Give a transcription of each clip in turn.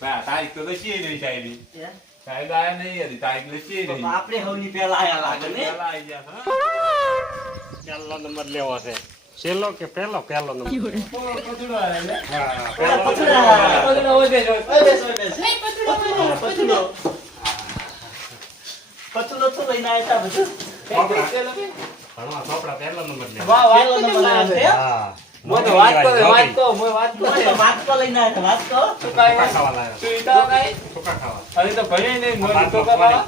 તારીખ તો લખી રહી સાહેબી. સાહેબ આયા નહીં હજી, તારીખ લખી રહી. આપણે હવની પેલા આયા લાગે ને પેલા આઈ ગયા, હા. પહેલો નંબર લેવો છે છેલ્લો કે પહેલો પહેલો નંબર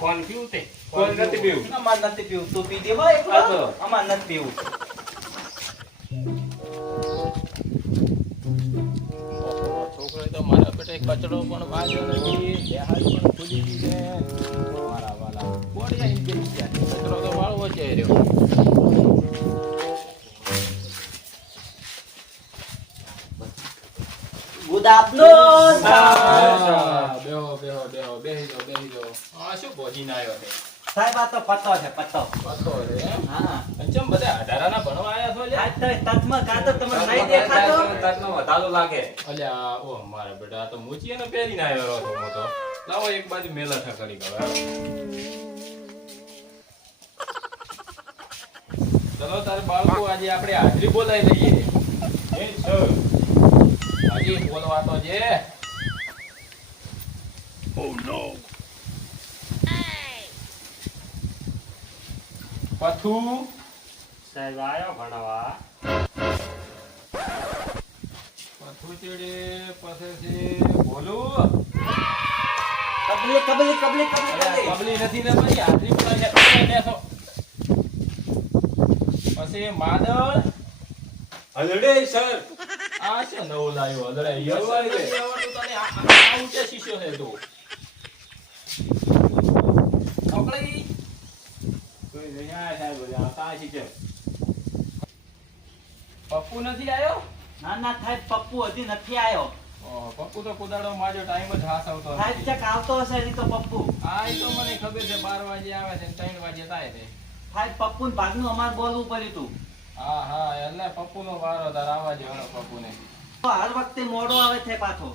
કોઈ નથી પીવું. અમાર નથી પીવું છોકરો તો મારા પેટે કચડો પણ વાગ્યો નથી દેહાડ પણ ખુલી ગઈ છે મારા વાલા બોડિયા ઇન છે કચરો તો વાળવો છે રહ્યો ગુડ બેહો બેહો બેહો બેહી જાઓ બેહી જાઓ આ શું આવ્યો છે? સાહેબ આ તો પત્તો છે પત્તો પતો રે એમ હા અને ચમ બધા અઢારાના ભણવા આયા છો લ્યા? આ તો તતમાં કાં તમને નહીં દેખાતો તાતનો વધારો લાગે. અલ્યા ઓ મારા બેટા તો મૂચીને પહેરીને આવ્યો છો હું તો. લાવો એક બાજુ મેલા ઠકડી ગયો ચલો તારે બાળકો આજે આપણે હાજરી બોલાવી લઈએ. એ સર આજે બોલવા તો જે પથું. સાહેબ આયો ભણવા. પથું ચડે છે બોલું. કબલી કબલી કબલી કબલી કબલી. કબલી નથી ને ભાઈ હાજરી બોલાવીને બેસો પછી માદળ હલડે સર. આ છે નવું લાવ્યો હલડે યસ તને આ આ- આ ઊંચે શીશો છે તું. પકડી. કોઈ નહીં આયા સાહેબ આ કાં શીખે. પપ્પુ નથી આવ્યો ના ના થાય પપ્પુ હજી નથી આવ્યો. પપ્પુ તો કુદાડો માજો ટાઈમ જ હાથ આવતો થાય નથી. આવતો હશે નહીં તો પપ્પુ. હા એ તો મને ખબર છે બાર વાગે આવે છે ત્રણ વાગે થાય છે. થાય પપ્પુ ને ભાગનું અમારે બોલવું પડ્યું તું હા હા એટલે પપ્પુનો વારો તાર આવવા જેવાનો પપ્પુને. તો હર વખતે મોડો આવે છે પાછો.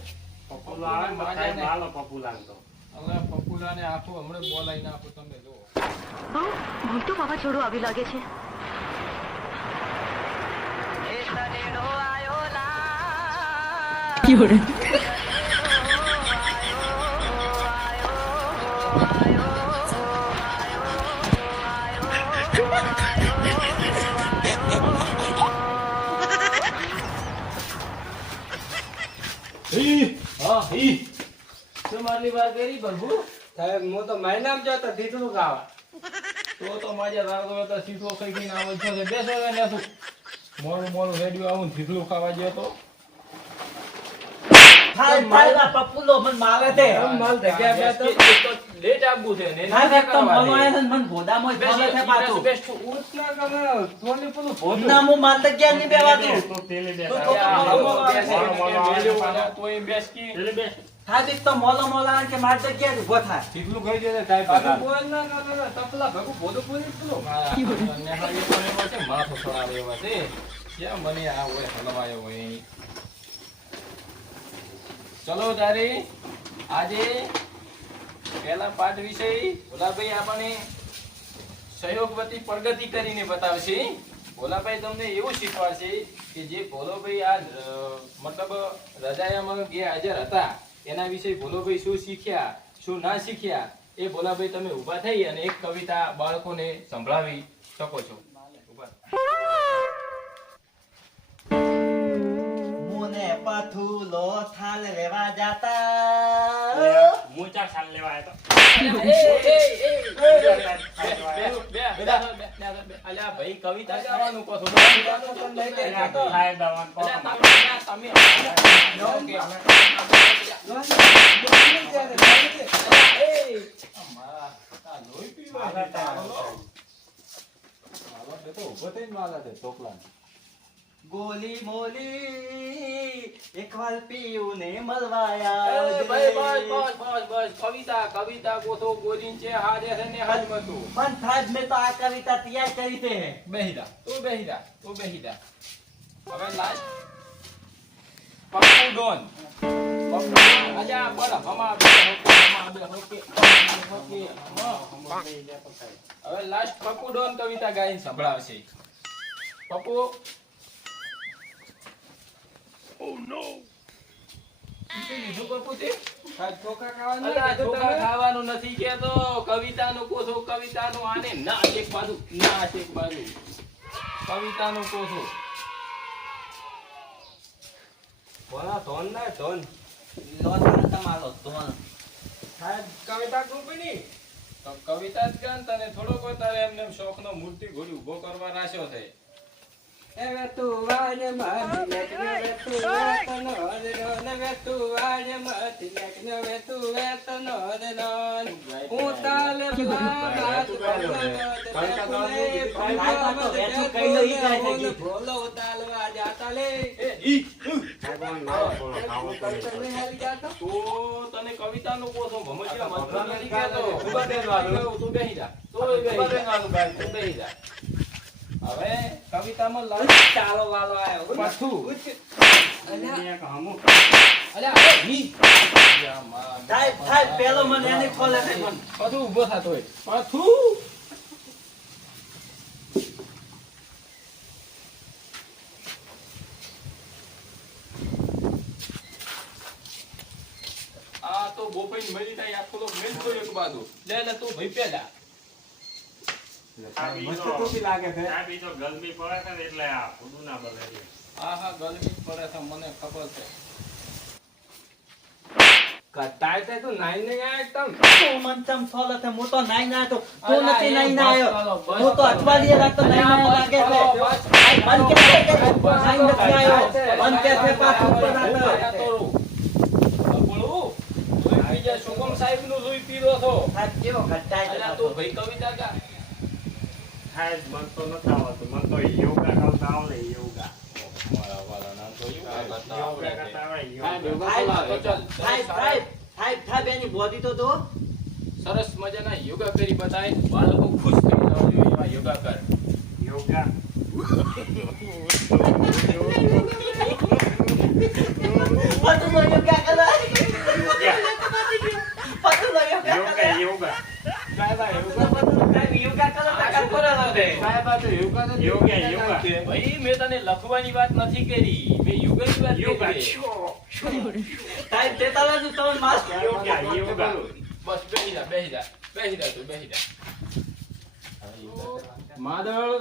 પપ્પુ આવે ને હાલો પપ્પુ લાગતો. હવે પપ્પુલાને આખું હમણાં બોલાવી નાખો તમે જો બહુ મોટું વાવાઝોડું આવી લાગે છે. હા હી શું મારી વાર કરી, પ્રભુ? સાહેબ હું તો મહિનામાં જતો ઢીકણું ખાવા તો તો માજે રાતો તો કઈ કઈ આવો મોડું મોડું રેડિયો આવું ઢીકલું ખાવા ગયો તો થાય બે તો પેલું માલ પેલી કી. પેલી મોલો કે માર જગ્યા ઊભો થાય સાહેબ બોલ ના ના ના, તપલા ભેગું પૂરી પેલું. માથું. જ્યાં મને આ હોય હલવાયો હોય ચલો તારી આજે પહેલા પાઠ વિષય ભોલાભાઈ આપણને સહયોગવતી પ્રગતિ કરીને બતાવશે ભોલાભાઈ તમને એવું શીખવાડશે કે જે ભોલોભાઈ આ મતલબ રજાયામાં ગેરહાજર હતા એના વિશે ભોલોભાઈ શું શીખ્યા, શું ના શીખ્યા, એ ભોલાભાઈ તમે ઊભા થઈ અને એક કવિતા બાળકોને સંભળાવી શકો છો ઊભા. મુને પથુલો થાલ લેવા જાતા હું ખાલ લેવા તો ઊભો થઈને મારા છે ચોકલાને. ગોલી મોલી એક વાર પીયું ને મલવાયા ભાઈ બસ બસ બસ બસ કવિતા કવિતા ગોથો ગોરીન છે હારે છે ને હાજમતું પણ થાજ મે તો આ કવિતા તૈયાર કરી છે. બેહીદા તું બેહીદા તું બેહીદા. હવે લાજ. પપ્પુ ડોન. પપ્પુ અજા બોલો હમા બે હોકે હમા બે હોકે હોકે. હવે લાસ્ટ પપ્પુ ડોન કવિતા ગાઈને સંભળાવશે. પપ્પુ ના ના કોસો ભલા ધોન ના સાહેબ, કવિતા ગ્રુપની તો કવિતા જ કાન તને થોડોક કોઈ તારે એમને શોખ શોખનો મૂર્તિ ઘોડી ઊભો કરવા રાખ્યો છે. એવે તું વાજ મારી લેકને વે તું વેતન હરે રોન વે તું વાજ મારી લેકને વે તું વેતન હરે રોન હું તાલે બાબા તાલવા જાતા લે. એ ઈ તો તો તને કવિતાનું કોસો ભમજિયા મતલબ નથી કહેતો. ઊભા બેન તું બેહી જા. તું બેહી જા. તું બેહી જા. હવે કવિતામાં લાસ્ટ ચાલો વાલો આયો પાછું. આ તો બોપાઈ મળી થાય આખો તો મેલ તો એક બાજુ. લે લે તું ભાઈ પેલા મસ્ત ખુશી લાગે છે. આ બીજો ગલમી પડે છે ને એટલે આ ફૂડું ના બને છે. હા હા ગરમી પડે છે મને ખબર છે. કટાય તે તું નાઈ ને ગયા એકદમ. તું મન ચમ ખોલે છે? હું તો નાઈ ના તો તું નથી નાઈ ના આવ્યો હું તો અઠવાડિયે રાત તો નાઈ ના લાગે છે. બસ કરો, બસ. મન કે નાઈ નથી આવ્યો મન કે છે પાછું ઉપર હું રાખો. આયા તો રહું. બબલું, તું બીજા શુકમ સાહેબનું જોઈ પીરો છો. કેવો ઘટાય તું ભાઈ કવિતા ગા જ મન તો નથી આવતો. મન તો યોગા કરતા આવડે, યોગા. થાય થાય સરસ મજાના યોગા કરી બતાય બાળકો ખુશ થઈ જવા જોઈએ એવા યોગા કર. યોગા. પતુલો યોગા કરે. પતુલો યોગા યોગા, યોગા. કરે સાહેબ આ તો યોગા તો યોગા, યોગા. ભાઈ મેં તને લખવાની વાત નથી કરી. મેં યોગાની વાત યોગા. સાહેબ તે તારા જો તમને માસ યોગા, યોગા. બસ બેહી જા બેહી જા બેહી જા તું બેહી જા. માદળ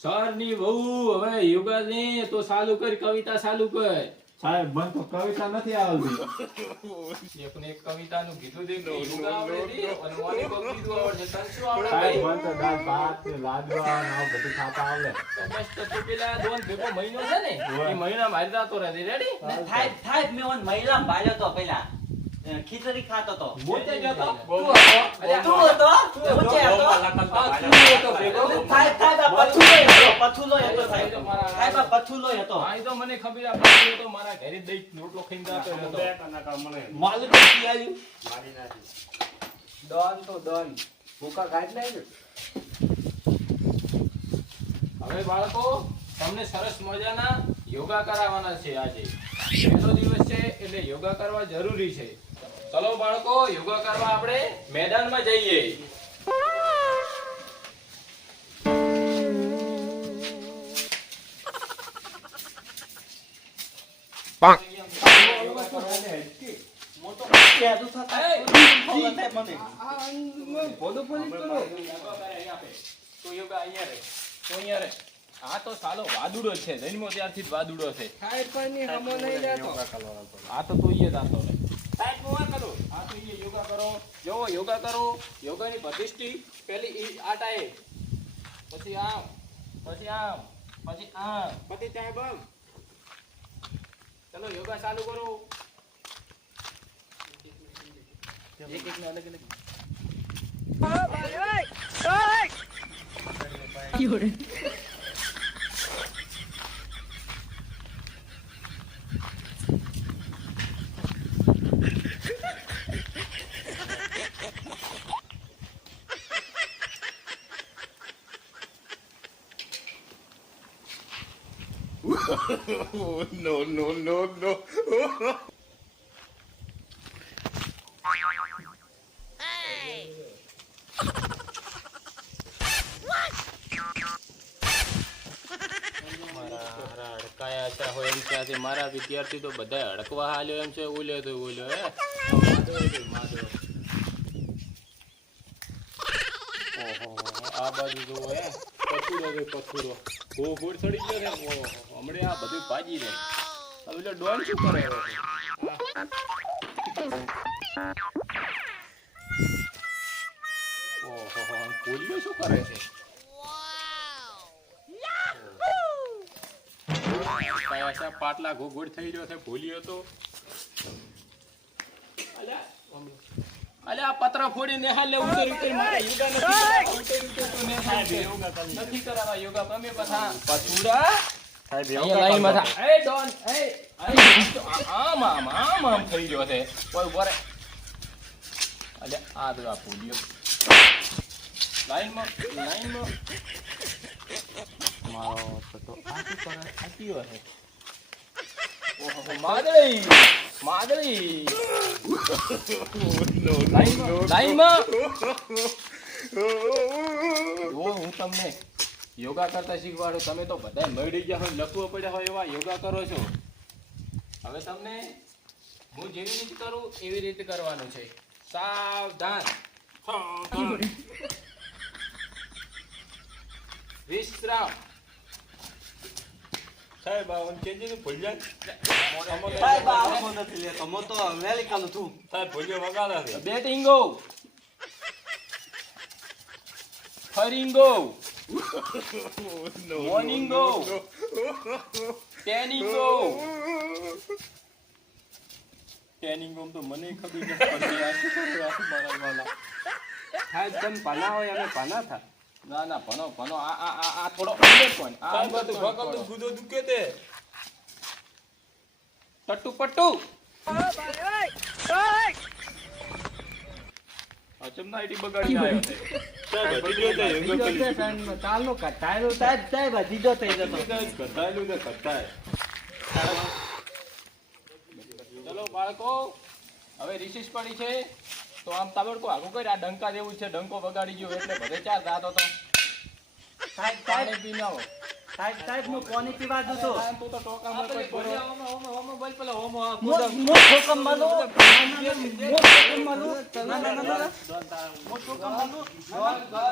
સરની વહુ હવે યોગા ને તો ચાલુ કર કવિતા ચાલુ કર. સાહેબ મને તો કવિતા નથી આવડતી. એકને એક કવિતાનું કીધું છે કે યોગા આવડે છે અને મને કોક કીધું આવડે છે શું આવડે સાહેબ મને તો દાળ ભાત લાડવા ને બધું ખાતા આવડે. તો બસ તો પેલા દોન ભેગો મહિનો છે ને એ મહિના મારી જાતો રહેતી રેડી થાય થાય મેં ઓન મહિલા તો પેલા. ખીચડી ખાતો તો મોતે જતો તું હતો તું હતો છે હતો સાહેબ થાય આ પથુલો હતો પથુલો હતો સાહેબ સાહેબ આ પથુલો હતો આઈ તો મને ખબર આપી તો મારા ઘરે દઈ રોટલો ખાઈને જાતો હું રહેતો બે કલાક મને માલું મારી નાખી. ડોન તો ડોન ભૂકા કાઢ નહીં ને હવે બાળકો તમને સરસ મજાના યોગા કરાવવાના છે આજે પહેલો દિવસ છે એટલે યોગા કરવા જરૂરી છે ચલો બાળકો યોગા કરવા આપણે મેદાનમાં જઈએ આ તો સાલો વાદુડો છે જન્મો ત્યારથી જ વાદુડો છે. આ તો તું જાતો આ આ અહીંયા યોગા કરો? જો યોગા કરો યોગાની પ્રતિષ્ઠિ પહેલી ઈ આટાએ પછી આમ પછી આમ પછી આમ. પછી સાહેબ આમ. ચલો યોગા ચાલુ કરો. એક એક અલગ અલગ. અલગ મારા હારા હડકાયા છે હોય એમ ત્યાંથી મારા વિદ્યાર્થી તો બધા હડકવા હાલ્યો એમ છે ઓલ્યો તો ઓલ્યો હે માધવ છે, માધવ. ઓહો, આ બાજુ જો હે ગયો એટલે ડોન શું કરે છે? પાટલા ઘોઘોડ થઈ રહ્યો છે ભૂલ્યો તો. અલ્યા, અલ્યા આ પતરા ફોડીને લે ઉતરી ઉતરી મારે યોગા નથી. ઉતરી તો નેહાલ છે. નથી કરાવવા યોગા તમે પાછા પથુરા? સાહેબ યોગા લાઈનમાં એ ડોન એ આમ આમ આમ આમ થઈ ગયો છે. કોઈ ઊભો રહે અલ્યા આ તો આ માં લાઈનમાં મારો પતો આ શું કરે આ કયો છે. ઓહો માદળી. માદળી લાઈનમાં જો હું તમને યોગા કરતા શીખવાડું. તમે તો બધા મળી ગયા હોય લખવો પડ્યા હોય એવા યોગા કરો છો. હવે તમને હું જેવી રીતે કરું એવી રીતે કરવાનું છે. સાવધાન. વિશ્રામ. સાહેબ આ કેજી નું ભૂલ્યા સાહેબ આ નથી લેતો. હું તો વેલિકમ છું સાહેબ ભૂલ્યો વગાડા છે. બેટિંગો ફરિંગો મોર્નિંગો ટેનિંગો ટેનિંગો તો મને ખબર નથી પડતી આ શું કરે મારા વાલા? સાહેબ તમે પાના હોય અમે પાના થા. ના ના ભણો ભણો. આ આ આ આ થોડો અંદર કોણ આ સાહેબ અંદર તું કોણ વગાડતું ગુદો દુખે તે. ટટ્ટુ પટ્ટુ. અચમના આઈડી બગાડી આવ્યો છે. સાહેબ હજી જો તે યોગા કરી ચાલો કટાયેલો સાહેબ. સાહેબ હજી જો થઈ જતો. કટાયેલું ને કટાય ચલો બાળકો હવે રિસીસ પડી છે. તો આમ તાબડકો આગું કરી આ ડંકા જેવું છે ડંકો વગાડી ગયો એટલે ભલે ચાર રાતો તો. સાહેબ સાહેબ. પી આવો સાહેબ સાહેબ હું કોની પીવા દઉં તો આમ તું તો ટોકામાં કોઈ ભરો. મો મો ઠોકમ માલો મો ટોકમ માલો ના ના ના ના મો ઠોકમ માલો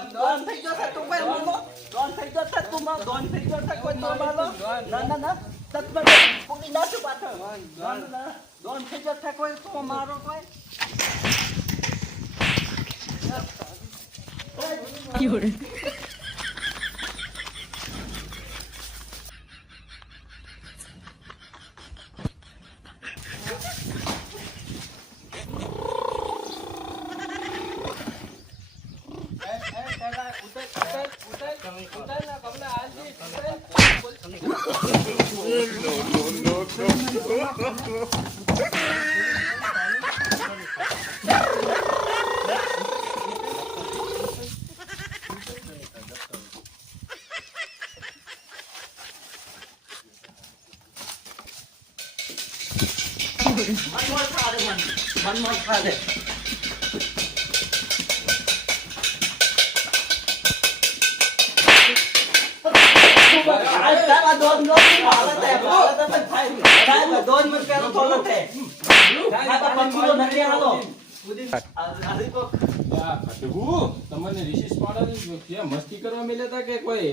ડોન થઈ ગયો છે તું કોઈ માલો ડોન થઈ ગયો છે તું માં ડોન થઈ ગયો છે કોઈ તો માલો ના ના ના. તત મને પૂરી ના છું પાછળ. ના ના ના ડોન થઈ ગયો છે કોઈ તો મારો કોઈ. 有人 આ ખડગું, તમને રિશિષ પાડવાની મસ્તી કરવા મળ્યા હતા કે કોઈ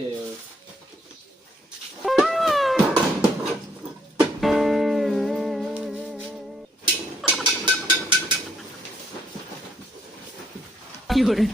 有人